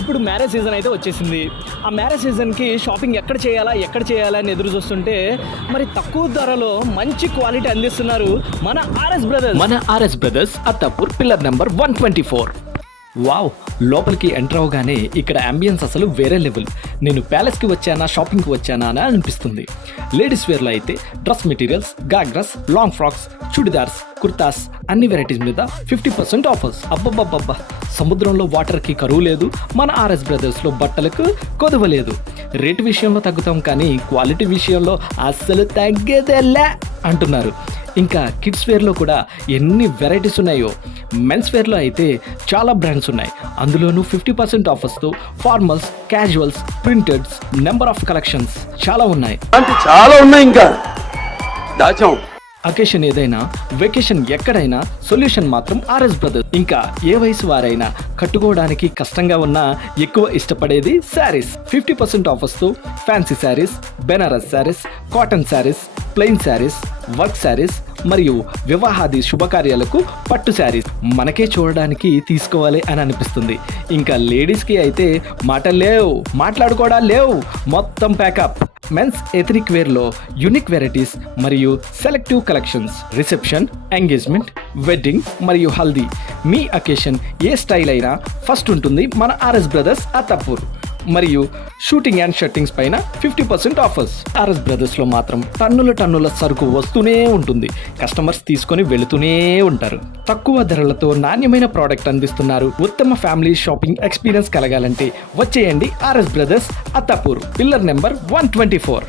ఇప్పుడు marriage season అయితే వచ్చేసింది. ఆ మ్యారేజ్ సీజన్కి షాపింగ్ ఎక్కడ చేయాలా ఎక్కడ చేయాలా అని ఎదురు చూస్తుంటే మరి తక్కువ ధరలో మంచి క్వాలిటీ అందిస్తున్నారు మన ఆర్ఎస్ బ్రదర్స్. మన RS Brothers Attapur pillar number one twenty four. Wow లోపలికి ఎంటర్ అవగానే ఇక్కడ అంబియన్స్ అసలు వేరే లెవెల్ నేను ప్యాలెస్కి వచ్చానా షాపింగ్కి వచ్చానా అని అనిపిస్తుంది. లేడీస్ వేర్లో అయితే dress materials ghagras long frocks churidars kurtas అన్ని వెరైటీస్ మీద ఫిఫ్టీ పర్సెంట్ ఆఫర్స్ అబ్బబ్బబ్బబ్బా. సముద్రంలో వాటర్కి కరువు లేదు మన ఆర్ఎస్ బ్రదర్స్లో బట్టలకు కొదవ లేదు. రేటు విషయంలో తగ్గుతాం కానీ క్వాలిటీ విషయంలో అస్సలు తగ్గేదేలే అంటున్నారు. ఇంకా కిడ్స్ వేర్లో కూడా ఎన్ని వెరైటీస్ ఉన్నాయో. మెన్స్ వేర్లో అయితే చాలా బ్రాండ్స్ ఉన్నాయి. అందులోనూ fifty percent ఆఫర్స్తో formals casuals printeds number of collections చాలా ఉన్నాయి. అలాంటి చాలా ఉన్నాయి ఇంకా. దాచాం. అకేషన్ ఏదైనా వెకేషన్ ఎక్కడైనా సొల్యూషన్ మాత్రం ఆర్ఎస్ బ్రదర్స్ ఇంకా ఏ వయసు వారైనా కట్టుకోవడానికి కష్టంగా ఉన్నా ఎక్కువ ఇష్టపడేది saris. Fifty percent ఆఫర్స్తో fancy saris Banaras saris cotton saris plain saris work saris మరియు వివాహాది శుభకార్యాలకు పట్టు శారీస్ మనకే చూడడానికి తీసుకోవాలి అని అనిపిస్తుంది. ఇంకా లేడీస్కి అయితే మాటలు లేవు మాట్లాడుకోవడా లేవు. మొత్తం ప్యాకప్. మెన్స్ ఎథనిక్ వేర్లో యూనిక్ వెరైటీస్ మరియు selective collections. Reception engagement wedding మరియు హల్దీ. మీ అకేషన్ ఏ స్టైల్ అయినా ఫస్ట్ ఉంటుంది మన ఆర్ఎస్ బ్రదర్స్ అత్తపూర్. మరియు షూటింగ్ అండ్ షట్టింగ్స్ పైన ఫిఫ్టీ పర్సెంట్ ఆఫర్స్. ఆర్ఎస్ బ్రదర్స్లో మాత్రం టన్నుల టన్నుల సరుకు వస్తూనే ఉంటుంది. కస్టమర్స్ తీసుకొని వెళుతూనే ఉంటారు. తక్కువ ధరలతో నాణ్యమైన ప్రోడక్ట్ అందిస్తున్నారు. ఉత్తమ ఫ్యామిలీ షాపింగ్ ఎక్స్పీరియన్స్ కలగాలంటే వచ్చేయండి RS Brothers Attapur. Pillar number one twenty four.